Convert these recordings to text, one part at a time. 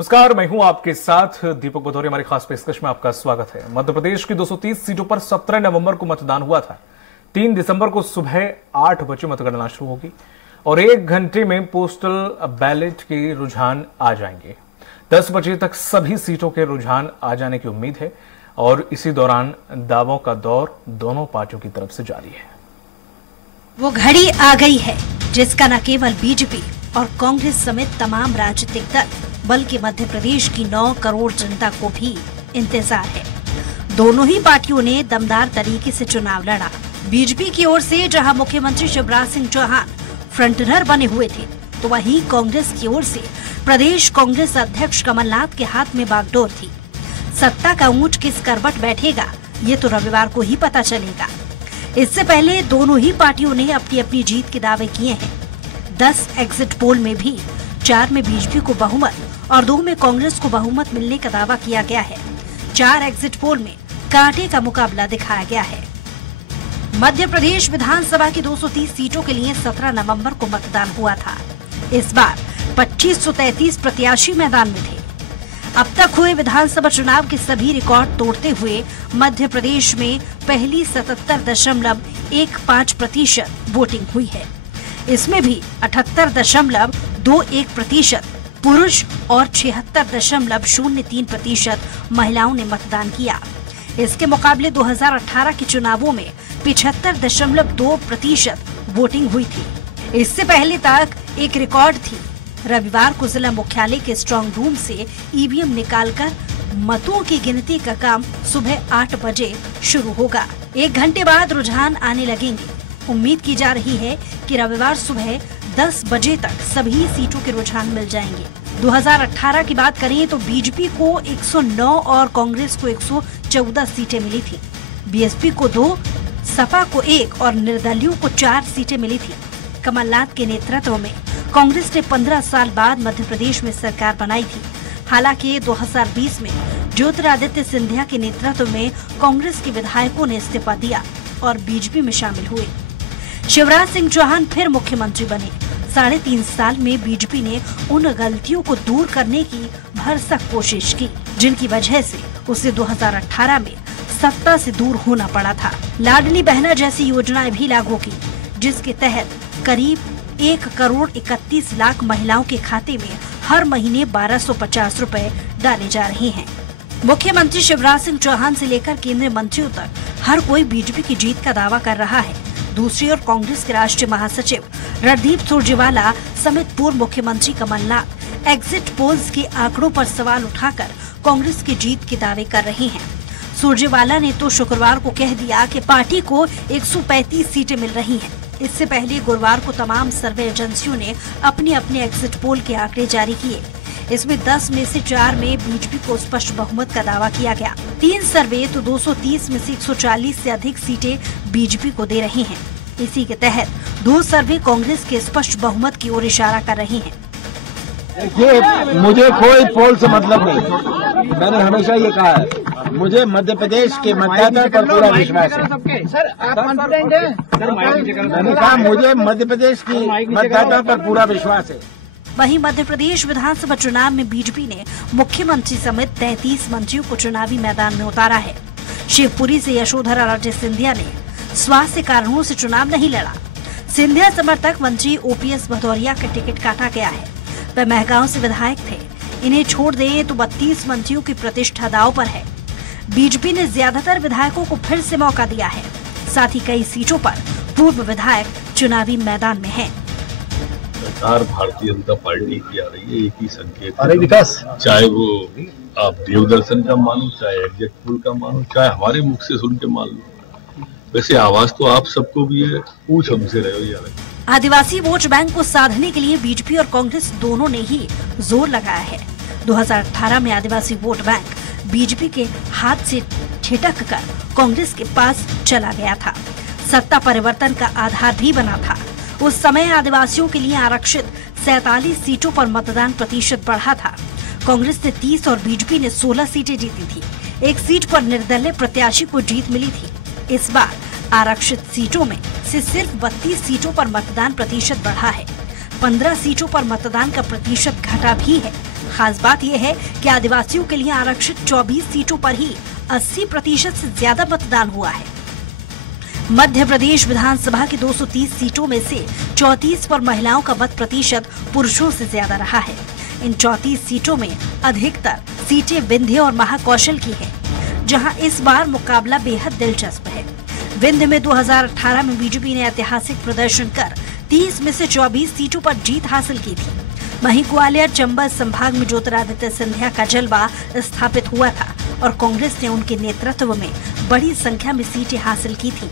नमस्कार, मैं हूं आपके साथ दीपक भदौरिया। हमारी खास पेशकश में आपका स्वागत है। मध्य प्रदेश की 230 सीटों पर 17 नवंबर को मतदान हुआ था। 3 दिसंबर को सुबह 8 बजे मतगणना शुरू होगी और 1 घंटे में पोस्टल बैलेट के रुझान आ जाएंगे। 10 बजे तक सभी सीटों के रुझान आ जाने की उम्मीद है और इसी दौरान दावों का दौर दोनों पार्टियों की तरफ से जारी है। वो घड़ी आ गई है जिसका न केवल बीजेपी और कांग्रेस समेत तमाम राजनीतिक दल बल्कि मध्य प्रदेश की 9 करोड़ जनता को भी इंतजार है। दोनों ही पार्टियों ने दमदार तरीके से चुनाव लड़ा। बीजेपी की ओर से जहां मुख्यमंत्री शिवराज सिंह चौहान फ्रंटनर बने हुए थे, तो वहीं कांग्रेस की ओर से प्रदेश कांग्रेस अध्यक्ष कमलनाथ के हाथ में बागडोर थी। सत्ता का ऊंट किस करवट बैठेगा, ये तो रविवार को ही पता चलेगा। इससे पहले दोनों ही पार्टियों ने अपनी अपनी जीत के दावे किए हैं। 10 एग्जिट पोल में भी 4 में बीजेपी को बहुमत और 2 में कांग्रेस को बहुमत मिलने का दावा किया गया है। 4 एग्जिट पोल में कांटे का मुकाबला दिखाया गया है। मध्य प्रदेश विधानसभा की 230 सीटों के लिए 17 नवंबर को मतदान हुआ था। इस बार 2533 प्रत्याशी मैदान में थे। अब तक हुए विधानसभा चुनाव के सभी रिकॉर्ड तोड़ते हुए मध्य प्रदेश में पहली 77.15% वोटिंग हुई है। इसमें भी 78.21% पुरुष और 76.03% महिलाओं ने मतदान किया। इसके मुकाबले 2018 के चुनावों में 75.2% वोटिंग हुई थी। इससे पहले तक एक रिकॉर्ड थी। रविवार को जिला मुख्यालय के स्ट्रांग रूम से ईवीएम निकालकर मतों की गिनती का काम सुबह 8 बजे शुरू होगा। 1 घंटे बाद रुझान आने लगेंगे। उम्मीद की जा रही है कि रविवार सुबह 10 बजे तक सभी सीटों के रुझान मिल जाएंगे। 2018 की बात करें तो बीजेपी को 109 और कांग्रेस को 114 सीटें मिली थी। बीएसपी को 2, सपा को 1 और निर्दलियों को 4 सीटें मिली थी। कमलनाथ के नेतृत्व में कांग्रेस ने 15 साल बाद मध्य प्रदेश में सरकार बनाई थी। हालांकि 2020 में ज्योतिरादित्य सिंधिया के नेतृत्व में कांग्रेस के विधायकों ने इस्तीफा दिया और बीजेपी में शामिल हुए। शिवराज सिंह चौहान फिर मुख्यमंत्री बने। 3.5 साल में बीजेपी ने उन गलतियों को दूर करने की भरसक कोशिश की जिनकी वजह से उसे 2018 में सत्ता से दूर होना पड़ा था। लाडली बहना जैसी योजनाएं भी लागू की, जिसके तहत करीब 1 करोड़ 31 लाख महिलाओं के खाते में हर महीने 1250 रुपए डाले जा रहे हैं। मुख्यमंत्री शिवराज सिंह चौहान से लेकर केंद्रीय मंत्रियों तक हर कोई बीजेपी की जीत का दावा कर रहा है। दूसरी ओर कांग्रेस के राष्ट्रीय महासचिव रणदीप सुरजेवाला समेत पूर्व मुख्यमंत्री कमलनाथ एग्जिट पोल्स के आंकड़ों पर सवाल उठाकर कांग्रेस की जीत के दावे कर रहे हैं। सुरजेवाला ने तो शुक्रवार को कह दिया कि पार्टी को 135 सीटें मिल रही हैं। इससे पहले गुरुवार को तमाम सर्वे एजेंसियों ने अपने अपने एग्जिट पोल के आंकड़े जारी किए। इसमें 10 में से 4 में बीजेपी को स्पष्ट बहुमत का दावा किया गया। 3 सर्वे तो 230 में से 140 से अधिक सीटें बीजेपी को दे रहे हैं। इसी के तहत 2 सर्वे कांग्रेस के स्पष्ट बहुमत की ओर इशारा कर रहे हैं। देखिए, मुझे कोई पोल से मतलब नहीं। मैंने हमेशा ये कहा है, मुझे मध्य प्रदेश के मतदाता पर पूरा विश्वास है। सर, आप कॉन्फिडेंट हैं? मैंने कहा मुझे मध्य प्रदेश की मतदाता पर पूरा विश्वास है। वहीं मध्य प्रदेश विधानसभा चुनाव में बीजेपी ने मुख्यमंत्री समेत 33 मंत्रियों को चुनावी मैदान में उतारा है। शिवपुरी से यशोधरा राजे सिंधिया ने स्वास्थ्य कारणों से चुनाव नहीं लड़ा। सिंधिया समर्थक मंत्री ओपीएस भदौरिया का टिकट काटा गया है। वह महगांव से विधायक थे। इन्हें छोड़ दें तो 32 मंत्रियों की प्रतिष्ठा दांव पर है। बीजेपी ने ज्यादातर विधायकों को फिर से मौका दिया है। साथ ही कई सीटों पर पूर्व विधायक चुनावी मैदान में हैं। सरकार भारतीय जनता पार्टी की आ रही है, एक ही संकेत अरे विकास, चाहे वो आप देवदर्शन का मानो, चाहे एग्जिट पोल का मानो, चाहे हमारे मुख से सुन के मान लो। वैसे आवाज तो आप सबको भी है, पूछ हमसे रहे हो यार। आदिवासी वोट बैंक को साधने के लिए बीजेपी और कांग्रेस दोनों ने ही जोर लगाया है। 2018 में आदिवासी वोट बैंक बीजेपी के हाथ से छिटक कर कांग्रेस के पास चला गया था। सत्ता परिवर्तन का आधार भी बना था। उस समय आदिवासियों के लिए आरक्षित 47 सीटों पर मतदान प्रतिशत बढ़ा था। कांग्रेस ने 30 और बीजेपी ने 16 सीटें जीती थी। 1 सीट पर निर्दलीय प्रत्याशी को जीत मिली थी। इस बार आरक्षित सीटों में से सिर्फ 32 सीटों पर मतदान प्रतिशत बढ़ा है। 15 सीटों पर मतदान का प्रतिशत घटा भी है। खास बात यह है कि आदिवासियों के लिए आरक्षित 24 सीटों पर ही 80% से ज्यादा मतदान हुआ है। मध्य प्रदेश विधानसभा की 230 सीटों में से 34 पर महिलाओं का मत प्रतिशत पुरुषों से ज्यादा रहा है। इन 34 सीटों में अधिकतर सीटें विंध्य और महाकौशल की है, जहां इस बार मुकाबला बेहद दिलचस्प है। विंध्य में 2018 में बीजेपी ने ऐतिहासिक प्रदर्शन कर 30 में से 24 सीटों पर जीत हासिल की थी। वहीं ग्वालियर चंबल संभाग में ज्योतिरादित्य सिंधिया का जलवा स्थापित हुआ था और कांग्रेस ने उनके नेतृत्व में बड़ी संख्या में सीटें हासिल की थी।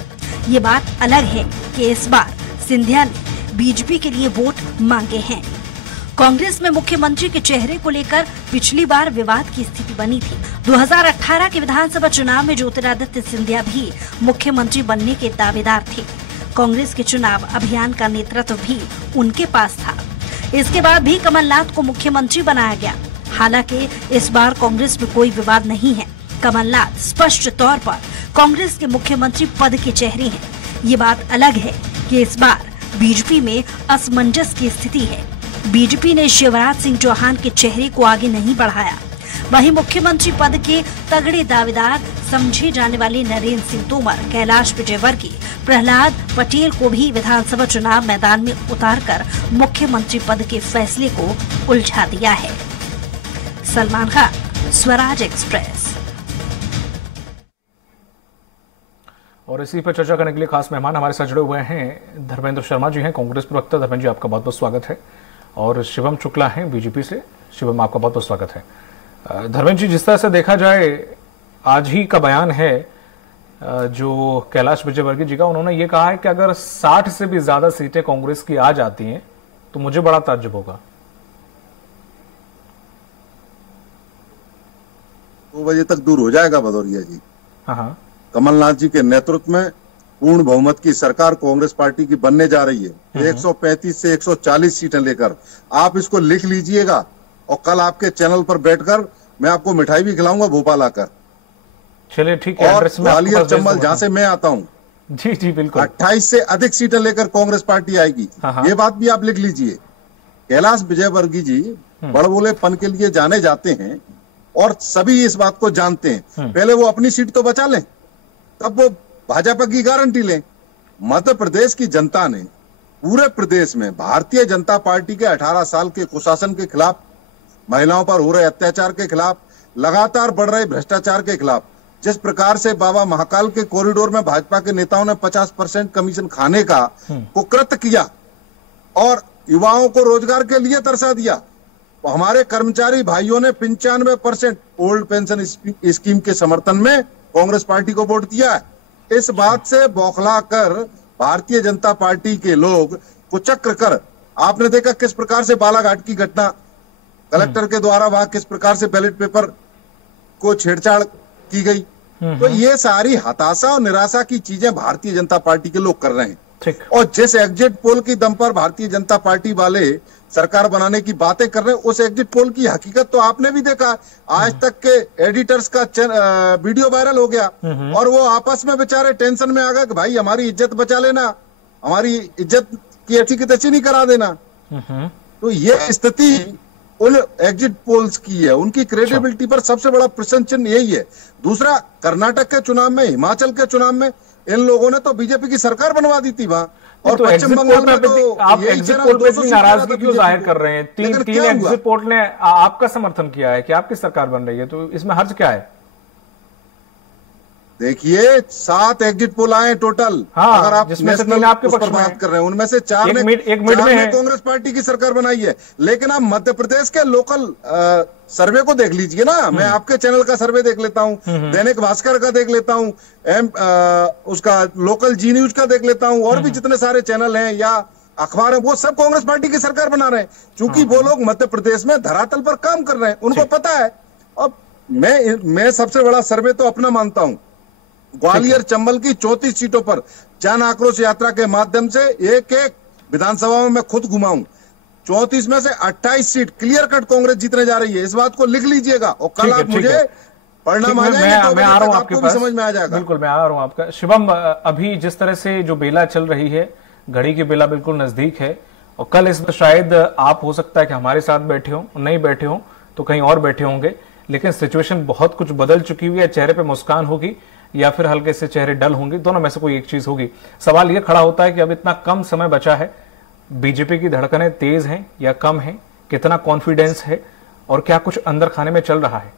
ये बात अलग है कि इस बार सिंधिया ने बीजेपी के लिए वोट मांगे हैं। कांग्रेस में मुख्यमंत्री के चेहरे को लेकर पिछली बार विवाद की स्थिति बनी थी। 2018 के विधानसभा चुनाव में ज्योतिरादित्य सिंधिया भी मुख्यमंत्री बनने के दावेदार थे। कांग्रेस के चुनाव अभियान का नेतृत्व भी उनके पास था। इसके बाद भी कमलनाथ को मुख्यमंत्री बनाया गया। हालांकि इस बार कांग्रेस में कोई विवाद नहीं है। कमलनाथ स्पष्ट तौर पर कांग्रेस के मुख्यमंत्री पद के चेहरे हैं। ये बात अलग है कि इस बार बीजेपी में असमंजस की स्थिति है। बीजेपी ने शिवराज सिंह चौहान के चेहरे को आगे नहीं बढ़ाया। वहीं मुख्यमंत्री पद के तगड़े दावेदार समझे जाने वाले नरेंद्र सिंह तोमर, कैलाश विजयवर्गीय, प्रहलाद पटेल को भी विधानसभा चुनाव मैदान में उतारकर मुख्यमंत्री पद के फैसले को उलझा दिया है। सलमान खान, स्वराज एक्सप्रेस। और इसी पर चर्चा करने के लिए खास मेहमान हमारे साथ जुड़े हुए हैं। धर्मेंद्र शर्मा जी हैं, कांग्रेस प्रवक्ता। धर्मेंद्र जी, आपका बहुत बहुत स्वागत है। और शिवम शुक्ला हैं बीजेपी से। शिवम, आपका बहुत बहुत स्वागत है। धर्मेंद्र जी, जिस तरह से देखा जाए, आज ही का बयान है जो कैलाश विजयवर्गीय जी का। उन्होंने ये कहा है कि अगर 60 से भी ज्यादा सीटें कांग्रेस की आ जाती हैं तो मुझे बड़ा ताज्जुब होगा। 2 बजे तक दूर हो जाएगा भदौरिया जी। हाँ, कमलनाथ जी के नेतृत्व में पूर्ण बहुमत की सरकार कांग्रेस पार्टी की बनने जा रही है। 135 से 140 सीटें लेकर। आप इसको लिख लीजिएगा और कल आपके चैनल पर बैठकर मैं आपको मिठाई भी खिलाऊंगा भोपाल आकर। चलिए ठीक है। और ग्वालियर चंबल जहां से मैं आता हूँ, जी जी बिल्कुल, 28 से अधिक सीटें लेकर कांग्रेस पार्टी आएगी। ये बात भी आप लिख लीजिए। कैलाश विजयवर्गीय जी बड़बोलेपन के लिए जाने जाते हैं और सभी इस बात को जानते हैं। पहले वो अपनी सीट तो बचा लें, तब वो भाजपा की गारंटी लें। मध्य प्रदेश की जनता ने पूरे प्रदेश में भारतीय जनता पार्टी के 18 साल के कुशासन के खिलाफ, महिलाओं पर हो रहे अत्याचार के खिलाफ, लगातार बढ़ रहे भ्रष्टाचार के खिलाफ, जिस प्रकार से बाबा महाकाल के कॉरिडोर में भाजपा के नेताओं ने 50% कमीशन खाने का कुकृत्य किया और युवाओं को रोजगार के लिए तरसा दिया, तो हमारे कर्मचारी भाइयों ने 95% ओल्ड पेंशन स्कीम के समर्थन में कांग्रेस पार्टी को वोट दिया है। इस बात से बौखला कर भारतीय जनता पार्टी के लोग कुचक्र कर, आपने देखा किस प्रकार से बालाघाट की घटना, कलेक्टर के द्वारा वहां किस प्रकार से बैलेट पेपर को छेड़छाड़ की गई। तो ये सारी हताशा और निराशा की चीजें भारतीय जनता पार्टी के लोग कर रहे हैं। और जिस एग्जिट पोल की दम पर भारतीय जनता पार्टी वाले सरकार बनाने की बातें कर रहे हैं, उस एग्जिट पोल की हकीकत तो आपने भी देखा। आज तक के एडिटर्स का वीडियो वायरल हो गया और वो आपस में बेचारे टेंशन में आ गए कि भाई हमारी इज्जत बचा लेना, हमारी इज्जत की अच्छी की तअच्छी नहीं करा देना। तो ये स्थिति उन एग्जिट पोल्स की है, उनकी क्रेडिबिलिटी पर सबसे बड़ा प्रश्न चिन्ह यही है। दूसरा, कर्नाटक के चुनाव में, हिमाचल के चुनाव में इन लोगों ने तो बीजेपी की सरकार बनवा दी थी वहां। और तो पश्चिम बंगाल में तो आप एग्जिट पोल पे भी नाराजगी क्यों जाहिर कर रहे हैं? तीन एग्जिट पोल ने आपका समर्थन किया है कि आपकी सरकार बन रही है, तो इसमें हर्ज क्या है? देखिए 7 एग्जिट पोल आए टोटल। हाँ, अगर आप जिसमें से 3 आपके पक्ष में बात कर रहे हैं, उनमें से 4 ने कांग्रेस पार्टी की सरकार बनाई है। लेकिन आप मध्य प्रदेश के लोकल सर्वे को देख लीजिए ना। मैं आपके चैनल का सर्वे देख लेता हूँ, दैनिक भास्कर का देख लेता हूँ, उसका लोकल जी न्यूज का देख लेता हूँ, और भी जितने सारे चैनल हैं या अखबार है, वो सब कांग्रेस पार्टी की सरकार बना रहे हैं। क्योंकि वो लोग मध्य प्रदेश में धरातल पर काम कर रहे हैं, उनको पता है। अब मैं सबसे बड़ा सर्वे तो अपना मानता हूं। ग्वालियर चंबल की 34 सीटों पर जन आक्रोश यात्रा के माध्यम से एक विधानसभा में मैं खुद घुमाऊं। 34 में से 28 सीट क्लियर कट कांग्रेस जीतने जा रही है। इस बात को लिख लीजिएगा और कल आप मुझे परिणाम आ जाएंगे, मैं आ रहा हूं आपके पास, समझ में आ जाएगा। बिल्कुल मैं आ रहा हूं आपका। शिवम, अभी जिस तरह से जो बेला चल रही है, घड़ी की बेला बिल्कुल नजदीक है और कल इस शायद आप हो सकता है कि हमारे साथ बैठे हो, नहीं बैठे हो, तो कहीं और बैठे होंगे, लेकिन सिचुएशन बहुत कुछ बदल चुकी हुई है। चेहरे पे मुस्कान होगी या फिर हल्के से चेहरे डल होंगे, दोनों में से कोई एक चीज होगी। सवाल यह खड़ा होता है कि अब इतना कम समय बचा है, बीजेपी की धड़कनें तेज हैं या कम हैं, कितना कॉन्फिडेंस है और क्या कुछ अंदर खाने में चल रहा है?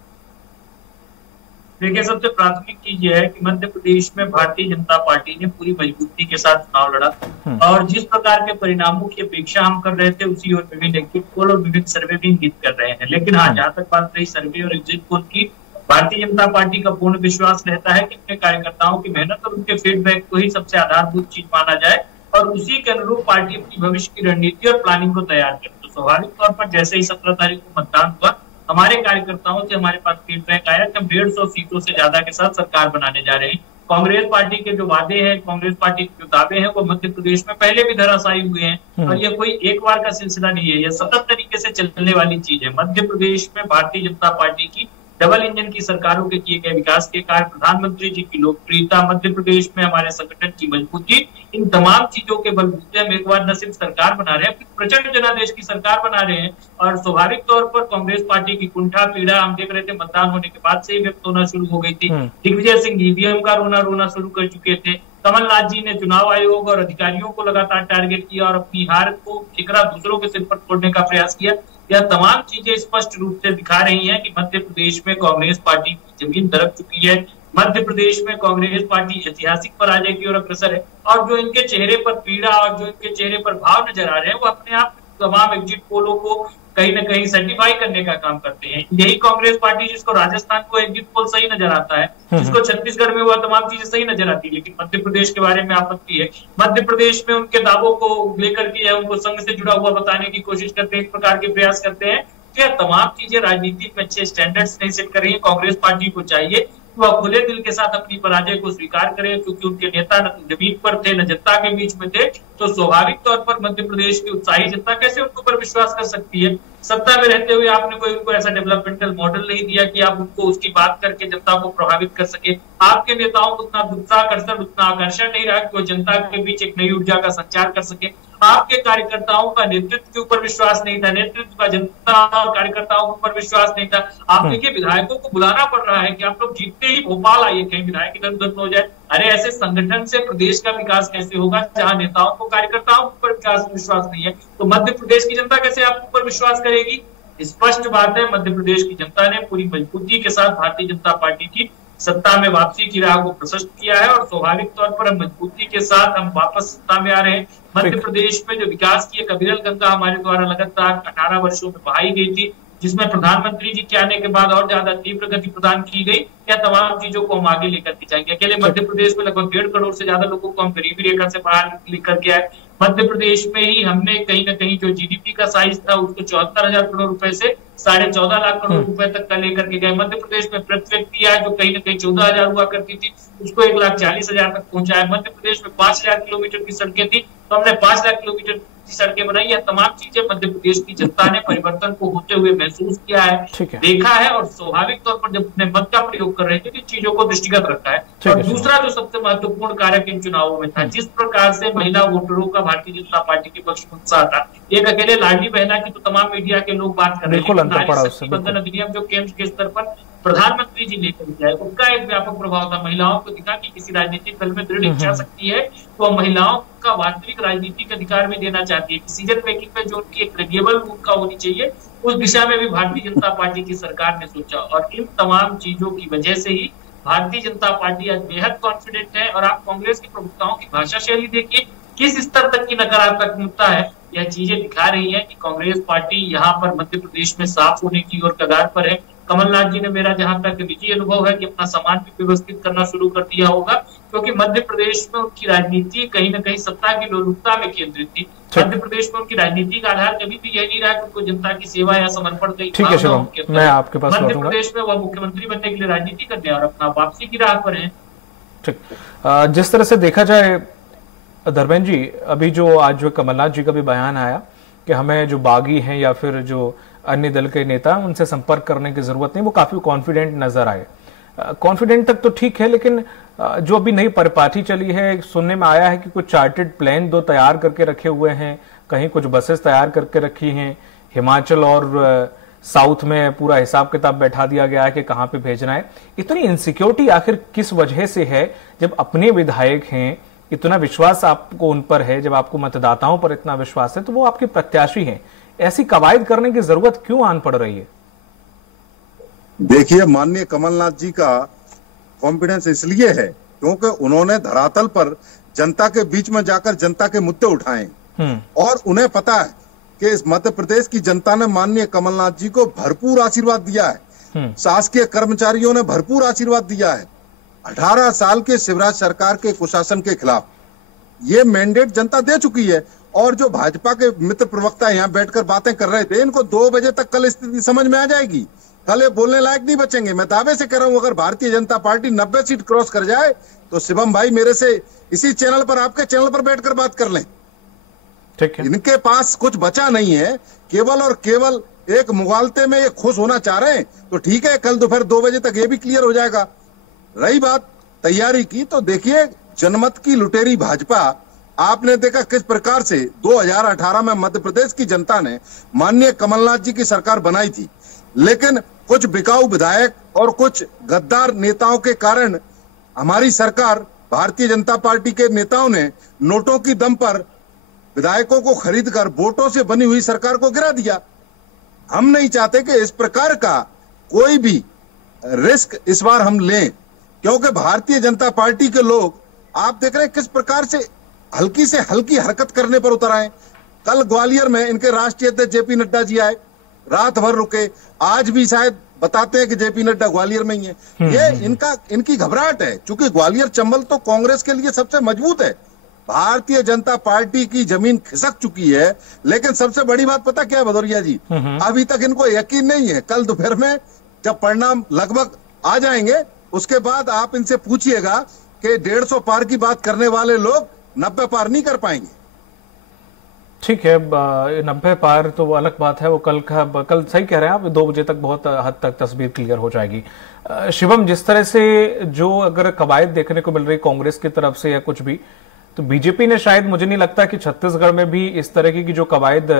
देखिए, सबसे प्राथमिक चीज यह है कि मध्य प्रदेश में भारतीय जनता पार्टी ने पूरी मजबूती के साथ चुनाव लड़ा और जिस प्रकार के परिणामों की अपेक्षा हम कर रहे थे उसी और विभिन्न एग्जिट पोल और विभिन्न सर्वे भी इंगित कर रहे हैं। लेकिन हाँ, जहां तक बात रही सर्वे और एग्जिट पोल की, भारतीय जनता पार्टी का पूर्ण विश्वास रहता है कि अपने कार्यकर्ताओं की मेहनत और उनके फीडबैक को ही सबसे आधारभूत चीज माना जाए और उसी के अनुरूप पार्टी अपनी भविष्य की रणनीति और प्लानिंग को तैयार करे। तो स्वाभाविक तौर पर जैसे ही 17 तारीख को मतदान हुआ, हमारे कार्यकर्ताओं से हमारे पास फीडबैक आया कि हम 150 सीटों से ज्यादा के साथ सरकार बनाने जा रहे हैं। कांग्रेस पार्टी के जो वादे हैं, कांग्रेस पार्टी के जो दावे हैं, वो मध्य प्रदेश में पहले भी धराशायी हुए हैं और ये कोई एक बार का सिलसिला नहीं है, ये सतत तरीके से चलने वाली चीज है। मध्य प्रदेश में भारतीय जनता पार्टी की डबल इंजन की सरकारों के किए गए विकास के कारण, प्रधानमंत्री जी की लोकप्रियता, मध्य प्रदेश में हमारे संगठन की मजबूती, इन तमाम चीजों के बलबूते हम एक बार न सिर्फ सरकार बना रहे हैं, प्रचंड जनादेश की सरकार बना रहे हैं। और स्वाभाविक तौर पर कांग्रेस पार्टी की कुंठा पीड़ा हम देख रहे थे, मतदान होने के बाद से ही व्यक्त होना शुरू हो गई थी। दिग्विजय सिंह ईवीएम का रोना शुरू कर चुके थे। कमलनाथ जी ने चुनाव आयोग और अधिकारियों को लगातार टारगेट किया और अपनी हार को ठिकरा दूसरों के सिर पर छोड़ने का प्रयास किया। यह तमाम चीजें स्पष्ट रूप से दिखा रही हैं कि मध्य प्रदेश में कांग्रेस पार्टी की जमीन दरक चुकी है। मध्य प्रदेश में कांग्रेस पार्टी ऐतिहासिक पराजय की ओर अग्रसर है और जो इनके चेहरे पर पीड़ा और जो इनके चेहरे पर भाव नजर आ रहे हैं, वो अपने आप तमाम एग्जिट पोलों को कहीं ना कहीं सर्टिफाई करने का काम करते हैं। यही कांग्रेस पार्टी जिसको राजस्थान को एग्जिट पोल सही नजर आता है, जिसको छत्तीसगढ़ में हुआ तमाम चीजें सही नजर आती है, लेकिन मध्य प्रदेश के बारे में आपत्ति है। मध्य प्रदेश में उनके दावों को लेकर के उनको संघ से जुड़ा हुआ बताने की कोशिश करते हैं, इस प्रकार के प्रयास करते हैं। क्या तमाम चीजें राजनीति में अच्छे स्टैंडर्ड्स नहीं सेट कर रही है। कांग्रेस पार्टी को चाहिए वह खुले दिल के साथ अपनी पराजय को स्वीकार करे, क्योंकि उनके नेता न जमीन पर थे न जनता के बीच में थे। तो स्वाभाविक तौर पर मध्य प्रदेश की उत्साही जनता कैसे उनके ऊपर विश्वास कर सकती है? सत्ता में रहते हुए आपने कोई उनको ऐसा डेवलपमेंटल मॉडल नहीं दिया कि आप उनको उसकी बात करके जनता को प्रभावित कर सके। आपके नेताओं को उतना गुरुत्वाकर्षण, उतना आकर्षण नहीं रहा कि वो जनता के बीच एक नई ऊर्जा का संचार कर सके। आपके कार्यकर्ताओं का नेतृत्व के ऊपर विश्वास नहीं था, नेतृत्व का जनता और कार्यकर्ताओं के ऊपर विश्वास नहीं था। आप देखिए, विधायकों को बुलाना पड़ रहा है कि आप लोग जीतते ही भोपाल आइए, कहीं विधायक इधर उधर हो जाए। अरे ऐसे संगठन से प्रदेश का विकास कैसे होगा जहां नेताओं को कार्यकर्ताओं के ऊपर विश्वास नहीं है? तो मध्य प्रदेश की जनता कैसे आपके ऊपर विश्वास करेगी? स्पष्ट बात है, मध्य प्रदेश की जनता ने पूरी मजबूती के साथ भारतीय जनता पार्टी की सत्ता में वापसी की राह को प्रशस्त किया है और स्वाभाविक तौर पर हम मजबूती के साथ हम वापस सत्ता में आ रहे हैं। मध्य प्रदेश में जो विकास की एक अविरल गंगा हमारे द्वारा लगातार 18 वर्षों में बहाई गई थी, जिसमें प्रधानमंत्री जी के आने के बाद और ज्यादा तीव्र गति प्रदान की गई, क्या तमाम चीजों को हम आगे लेकर के जाएंगे। अकेले मध्य प्रदेश में लगभग 1.5 करोड़ से ज्यादा लोगों को हम गरीबी रेखा से बाहर लेकर के आए। मध्य प्रदेश में ही हमने कहीं ना कहीं जो जीडीपी का साइज था उसको 74,000 करोड़ रुपए से 14.5 लाख करोड़ रुपए तक का लेकर के गए। मध्य प्रदेश में प्रति व्यक्ति आय जो कहीं ना कहीं 14,000 हुआ करती थी, उसको 1,40,000 तक पहुंचाया। मध्य प्रदेश में 5,000 किलोमीटर की सड़कें थी, तो हमने 5 लाख किलोमीटर की सड़कें बनाई। यह तमाम चीजें मध्य प्रदेश की जनता ने परिवर्तन को होते हुए महसूस किया है, देखा है और स्वाभाविक तौर पर जब अपने मत का प्रयोग कर रहे थे, चीजों को दृष्टिगत रखा है। और दूसरा जो सबसे महत्वपूर्ण कारक इन चुनावों में था, जिस प्रकार से महिला वोटरों का भारतीय जनता पार्टी के पक्ष में उत्साह था। एक अकेले लाडली बहना की तो तमाम मीडिया के लोग बात कर रहे हैं, नारी शक्ति बंधन अधिनियम जो केंद्र के स्तर पर प्रधानमंत्री जी लेकर जाए, उसका एक व्यापक प्रभाव था। महिलाओं को दिखा कि किसी राजनीतिक दल में दृढ़ इच्छा शक्ति है, तो महिलाओं का वास्तविक राजनीतिक अधिकार में देना चाहती है। डिसीजन मेकिंग में जो उनकी एक क्रेडिबल भूमिका होनी चाहिए, उस दिशा में भी भारतीय जनता पार्टी की सरकार ने सोचा और इन तमाम चीजों की वजह से ही भारतीय जनता पार्टी आज बेहद कॉन्फिडेंट है। और आप कांग्रेस के प्रवक्ताओं की भाषा शैली देखिए, किस स्तर तक की नकारात्मकता है। यह चीजें दिखा रही है कि कांग्रेस पार्टी यहाँ पर मध्य प्रदेश में साफ होने की ओर कगार पर है। कमलनाथ जी ने, मेरा जहां तक निजी अनुभव है, कि अपना सामान भी व्यवस्थित करना शुरू कर दिया होगा, क्योंकि मध्य प्रदेश में उनकी राजनीति कहीं न कहीं सत्ता की लोलुपता में केंद्रित थी। मध्य प्रदेश में उनकी राजनीति का आधार कभी भी यह नहीं रहा कि उनको जनता की सेवा या समर्पण की मैं आपके पास मध्य प्रदेश में वह मुख्यमंत्री बनने के लिए राजनीति करने और अपना वापसी की राह पर है। ठीक, जिस तरह से देखा जाए धर्मेंद्र जी, अभी जो आज जो कमलनाथ जी का भी बयान आया कि हमें जो बागी हैं या फिर जो अन्य दल के नेता उनसे संपर्क करने की जरूरत नहीं, वो काफी कॉन्फिडेंट नजर आए। कॉन्फिडेंट तक तो ठीक है, लेकिन जो अभी नई परिपाटी चली है, सुनने में आया है कि कुछ चार्टेड प्लान 2 तैयार करके रखे हुए हैं, कहीं कुछ बसेस तैयार करके रखी हैं, हिमाचल और साउथ में पूरा हिसाब किताब बैठा दिया गया है कि कहां पे भेजना है। इतनी इनसिक्योरिटी आखिर किस वजह से है? जब अपने विधायक हैं, इतना विश्वास आपको उन पर है, जब आपको मतदाताओं पर इतना विश्वास है, तो वो आपके प्रत्याशी हैं, ऐसी कवायद करने की जरूरत क्यों आन पड़ रही है? देखिए, माननीय कमलनाथ जी का कॉन्फिडेंस इसलिए है क्योंकि उन्होंने धरातल पर जनता के बीच में जाकर जनता के मुद्दे उठाए और उन्हें पता है कि इस मध्य प्रदेश की जनता ने माननीय कमलनाथ जी को भरपूर आशीर्वाद दिया है। शासकीय कर्मचारियों ने भरपूर आशीर्वाद दिया है। 18 साल के शिवराज सरकार के कुशासन के खिलाफ ये मैंडेट जनता दे चुकी है। और जो भाजपा के मित्र प्रवक्ता यहाँ बैठकर बातें कर रहे थे, इनको 2 बजे तक कल स्थिति समझ में आ जाएगी। कल ये बोलने लायक नहीं बचेंगे। मैं दावे से कह रहा हूं, अगर Bharatiya Janata party 90 seat cross कर जाए तो शिवम भाई मेरे से इसी चैनल पर, आपके चैनल पर बैठकर बात कर लें। ठीक है। इनके पास कुछ बचा नहीं है, केवल और केवल एक मुगालते में ये खुश होना चाह रहे हैं। तो ठीक है, कल दोपहर 2 बजे तक ये भी क्लियर हो जाएगा। रही बात तैयारी की, तो देखिए, जनमत की लुटेरी भाजपा, आपने देखा किस प्रकार से 2018 में मध्य प्रदेश की जनता ने माननीय कमलनाथ जी की सरकार बनाई थी, लेकिन कुछ बिकाऊ विधायक और कुछ गद्दार नेताओं के कारण हमारी सरकार, भारतीय जनता पार्टी के नेताओं ने नोटों की दम पर विधायकों को खरीदकर वोटों से बनी हुई सरकार को गिरा दिया। हम नहीं चाहते कि इस प्रकार का कोई भी रिस्क इस बार हम लें, क्योंकि भारतीय जनता पार्टी के लोग, आप देख रहे हैं किस प्रकार से हल्की से हल्की हरकत करने पर उतर आए। कल ग्वालियर में इनके राष्ट्रीय अध्यक्ष जेपी नड्डा जी आए, रात भर रुके। आज भी शायद बताते हैं कि जेपी नड्डा ग्वालियर में ही है। ये इनकी घबराहट है, क्योंकि ग्वालियर चंबल तो कांग्रेस के लिए सबसे मजबूत है। भारतीय जनता पार्टी की जमीन खिसक चुकी है। लेकिन सबसे बड़ी बात पता क्या है भदौरिया जी, अभी तक इनको यकीन नहीं है। कल दोपहर में जब परिणाम लगभग आ जाएंगे, उसके बाद आप इनसे पूछिएगा कि 150 पार की बात करने वाले लोग 90 पार नहीं कर पाएंगे। ठीक है, 90 पार तो वो अलग बात है, वो कल सही कह रहे हैं आप, 2 बजे तक बहुत हद तक तस्वीर क्लियर हो जाएगी। शिवम, जिस तरह से जो अगर कवायद देखने को मिल रही कांग्रेस की तरफ से या कुछ भी, तो बीजेपी ने शायद, मुझे नहीं लगता कि छत्तीसगढ़ में भी इस तरह की जो कवायद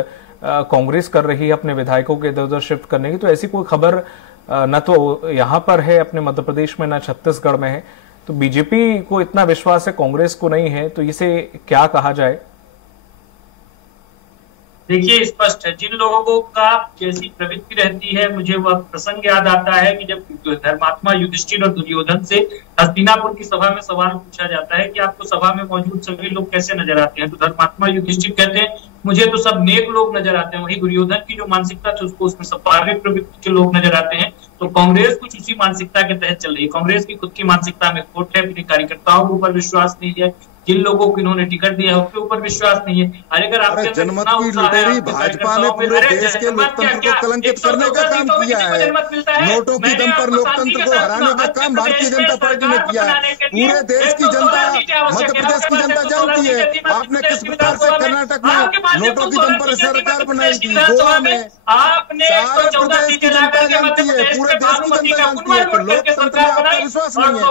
कांग्रेस कर रही है अपने विधायकों के इधर उधर शिफ्ट करने की, तो ऐसी कोई खबर न तो यहाँ पर है अपने मध्य प्रदेश में, न छत्तीसगढ़ में है। तो बीजेपी को इतना विश्वास है, कांग्रेस को नहीं है, तो इसे क्या कहा जाए? देखिए, स्पष्ट है, जिन लोगों का जैसी प्रवृत्ति रहती है, मुझे वह प्रसंग याद आता है कि जब धर्मात्मा युधिष्ठिर और दुर्योधन से हस्तिनापुर की सभा में सवाल पूछा जाता है कि आपको सभा में मौजूद सभी लोग कैसे नजर आते हैं, तो धर्मात्मा युधिष्ठिर कहते हैं मुझे तो सब नेक लोग नजर आते हैं। वही दुर्योधन की जो मानसिकता थी, उसको उसमें स्वाभाविक प्रवृत्ति के लोग नजर आते हैं। तो कांग्रेस कुछ उसी मानसिकता के तहत चल रही है। कांग्रेस की खुद की मानसिकता में खोट है, अपने कार्यकर्ताओं के ऊपर विश्वास नहीं है, जिन लोगों को इन्होंने टिकट दिया है उसके ऊपर विश्वास नहीं है। अगर आपके जनमत की लुटेरी भाजपा ने पूरे देश के लोकतंत्र को कलंकित करने का काम किया है। नोटों की दम पर लोकतंत्र को हराने का काम भारतीय जनता पार्टी ने किया है। पूरे देश की जनता, मध्य प्रदेश की जनता जानती है आपने किस प्रकार से कर्नाटक में नोटों की दम पर सरकार बनाई थी, गोवा में, सारे प्रदेश की जनता जानती है, पूरे देश की जनता जानती है कि लोकतंत्र में आपका विश्वास नहीं है।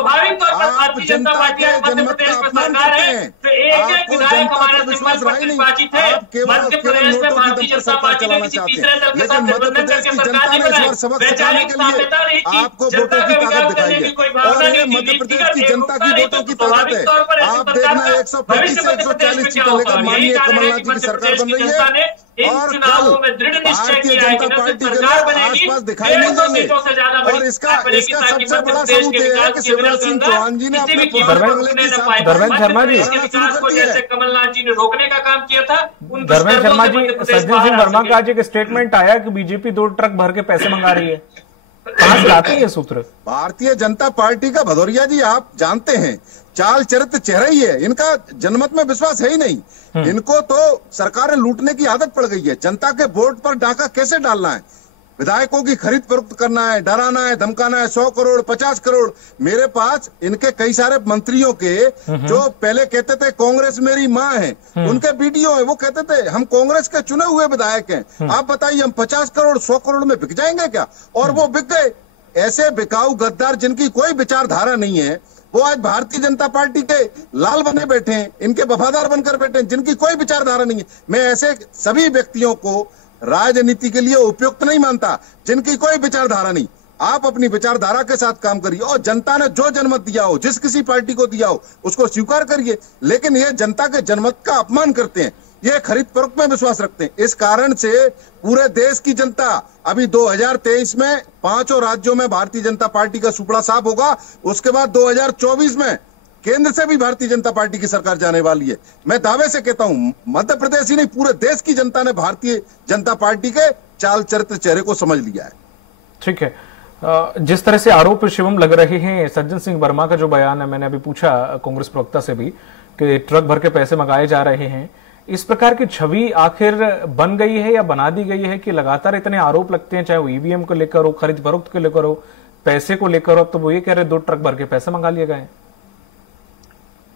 आप जनता के जनमत का अपमान करते हैं। तो एक एक विधायक हमारे विश्वास निर्वाचित है। मध्य प्रदेश में भारतीय जनता पार्टी ने किसी तीसरे दल के साथ गठबंधन करके सरकार नहीं बनाई। वैचारिक साम्यता रही थी, जनता का विकास करने की कोई भावना नहीं थी। मध्य प्रदेश की जनता की वोटों की ताकत है। आप देखना 135 से 140 सीटें लेकर माननीय कमलनाथ जी की सरकार बन रही है। और कल भारतीय जनता पार्टी के लोग आसपास दिखाई नहीं देंगे। और इसका सबसे बड़ा सबूत यह है कि शिवराज सिंह चौहान जी ने अपने धर्मेंद्र शर्मा जी, जैसे कमलनाथ जी ने रोकने का काम किया था। धर्मेंद्र शर्मा जी, सज्जन सिंह वर्मा का आज एक स्टेटमेंट आया कि बीजेपी 2 ट्रक भर के पैसे मंगा रही है। कहां से लाते हैं ये सूत्र? भारतीय जनता पार्टी का भदौरिया जी आप जानते हैं, चाल चरित्र चेहरा ही है, इनका जनमत में विश्वास है ही नहीं। इनको तो सरकारें लूटने की आदत पड़ गई है। जनता के वोट पर डाका कैसे डालना है, विधायकों की खरीद फरोख्त करना है, डराना है, धमकाना है, 100 करोड़ 50 करोड़। मेरे पास इनके कई सारे मंत्रियों के जो पहले कहते थे कांग्रेस मेरी माँ है, उनके वीडियो है, वो कहते थे हम कांग्रेस के चुने हुए विधायक हैं, आप बताइए हम 50 करोड़ 100 करोड़ में बिक जाएंगे क्या? और वो बिक गए। ऐसे बिकाऊ गद्दार जिनकी कोई विचारधारा नहीं है, वो आज भारतीय जनता पार्टी के लाल बने बैठे हैं, इनके वफादार बनकर बैठे हैं, जिनकी कोई विचारधारा नहीं है। मैं ऐसे सभी व्यक्तियों को राजनीति के लिए उपयुक्त नहीं मानता, जिनकी कोई विचारधारा नहीं। आप अपनी विचारधारा के साथ काम करिए और जनता ने जो जनमत दिया हो, जिस किसी पार्टी को दिया हो, उसको स्वीकार करिए। लेकिन ये जनता के जनमत का अपमान करते हैं, ये खरीद फरोख्त में विश्वास रखते हैं। इस कारण से पूरे देश की जनता अभी 2023 में 5 राज्यों में भारतीय जनता पार्टी का सुपड़ा साफ होगा। उसके बाद 2024 में केंद्र से भी भारतीय जनता पार्टी की सरकार जाने वाली है। मैं दावे से कहता हूं, मध्य प्रदेश ही नहीं, पूरे देश की जनता ने भारतीय जनता पार्टी के चाल चरित्र चेहरे को समझ लिया है। ठीक है, जिस तरह से आरोप शिवम लग रहे हैं, सज्जन सिंह वर्मा का जो बयान है, मैंने अभी पूछा कांग्रेस प्रवक्ता से भी कि ट्रक भर के पैसे मंगाए जा रहे हैं, इस प्रकार की छवि आखिर बन गई है या बना दी गई है कि लगातार इतने आरोप लगते हैं, चाहे वो ईवीएम को लेकर हो, खरीद फरोख्त को लेकर हो, पैसे को लेकर हो, तो वो ये कह रहे 2 ट्रक भर के पैसे मंगा लिए गए।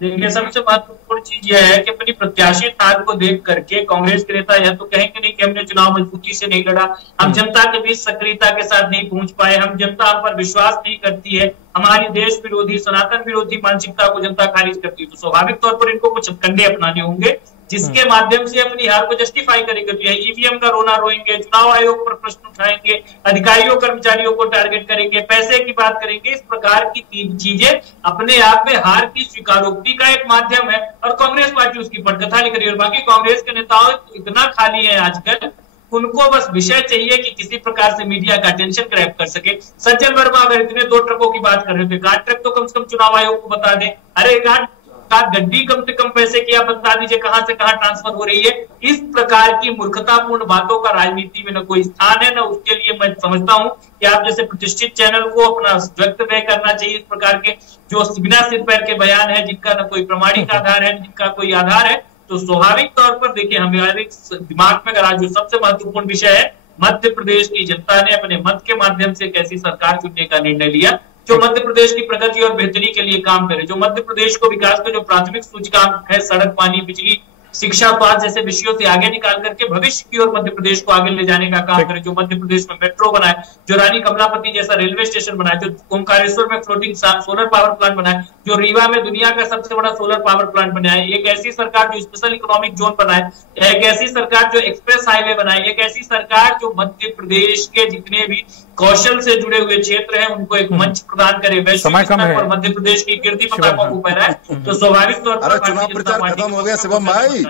देखिए, सबसे महत्वपूर्ण चीज यह है कि अपनी प्रत्याशी तार को देख करके कांग्रेस के नेता यह तो कहेंगे नहीं कि हमने चुनाव मजबूती से नहीं लड़ा, हम जनता के बीच सक्रियता के साथ नहीं पहुंच पाए, हम जनता हम पर विश्वास नहीं करती है, हमारी देश विरोधी सनातन विरोधी मानसिकता को जनता खारिज करती है। तो स्वाभाविक तौर पर इनको कुछ कंडे अपनाने होंगे जिसके माध्यम से अपनी हार को जस्टिफाई करेंगे। तो ईवीएम का रोना रोएंगे, चुनाव आयोग पर प्रश्न उठाएंगे, अधिकारियों कर्मचारियों को टारगेट करेंगे, पैसे की बात करेंगे। इस प्रकार की 3 चीजें अपने आप में हार की स्वीकारोक्ति का एक माध्यम है और कांग्रेस पार्टी उसकी पटकथा लिख रही है। और बाकी कांग्रेस के नेताओं इतना खाली है आजकल, उनको बस विषय चाहिए कि किसी प्रकार से मीडिया का अटेंशन ग्रैब कर सके। सज्जन वर्मा अगर इतने 2 ट्रकों की बात कर रहे थे, 1 ट्रक तो कम से कम चुनाव आयोग को बता दें। अरे 1 गड्डी कम से कम पैसे की आप बता दीजिए कहां से कहां ट्रांसफर हो रही है। इस प्रकार की मूर्खतापूर्ण बातों का राजनीति में न कोई स्थान है, न उसके लिए मैं समझता हूं कि आप जैसे प्रतिष्ठित चैनल को अपना वक्तव्य करना चाहिए। इस प्रकार के जो बिना सिर पैर के बयान है, जिनका न कोई प्रमाणिक आधार है, जिनका कोई आधार है, तो स्वाभाविक तौर पर देखिए हमारे दिमाग में अगर आज जो सबसे महत्वपूर्ण विषय है, मध्य प्रदेश की जनता ने अपने मत के माध्यम से कैसी सरकार चुनने का निर्णय लिया जो मध्य प्रदेश की प्रगति और बेहतरी के लिए काम करे, जो मध्य प्रदेश को विकास का जो प्राथमिक सूचकांक है, सड़क, पानी, बिजली, शिक्षा, स्वास्थ्य जैसे विषयों से आगे निकाल करके भविष्य की ओर मध्य प्रदेश को आगे ले जाने का काम करे, जो मध्य प्रदेश में मेट्रो बनाए, जो रानी कमलापति जैसा रेलवे स्टेशन बनाए, जो ओंकारेश्वर में फ्लोटिंग सोलर पावर प्लांट बनाए, जो रीवा में दुनिया का सबसे बड़ा सोलर पावर प्लांट बनाए, एक ऐसी सरकार जो स्पेशल इकोनॉमिक जोन बनाए, एक ऐसी सरकार जो एक्सप्रेस हाईवे बनाए, एक ऐसी सरकार जो मध्य प्रदेश के जितने भी कौशल से जुड़े हुए क्षेत्र हैं उनको एक मंच प्रदान करे, वैश्विक स्तर पर मध्य प्रदेश की कीर्ति पताका को फहराए। तो स्वाभाविक तौर पर चुनाव प्रचार खत्म हो गया शिवम भाई,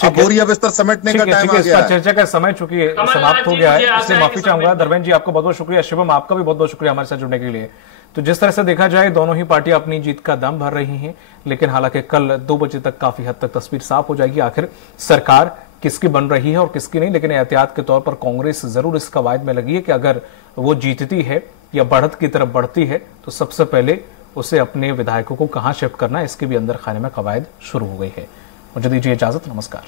अब बोरिया बिस्तर समेटने का टाइम आ गया है। चर्चा का समय चूंकि समाप्त हो गया है, इसलिए माफी चाहूंगा। धर्मेंद्र जी आपको बहुत बहुत शुक्रिया, शिवम आपका भी बहुत बहुत शुक्रिया हमारे साथ जुड़ने के लिए। तो जिस तरह से देखा जाए दोनों ही पार्टियां अपनी जीत का दम भर रही हैं, लेकिन हालांकि कल 2 बजे तक काफी हद तक तस्वीर साफ हो जाएगी आखिर सरकार किसकी बन रही है और किसकी नहीं। लेकिन एहतियात के तौर पर कांग्रेस जरूर इस कवायद में लगी है कि अगर वो जीतती है या बढ़त की तरफ बढ़ती है तो सबसे पहले उसे अपने विधायकों को कहां शिफ्ट करना है, इसके भी अंदर खाने में कवायद शुरू हो गई है। मुझे दीजिए इजाजत, नमस्कार।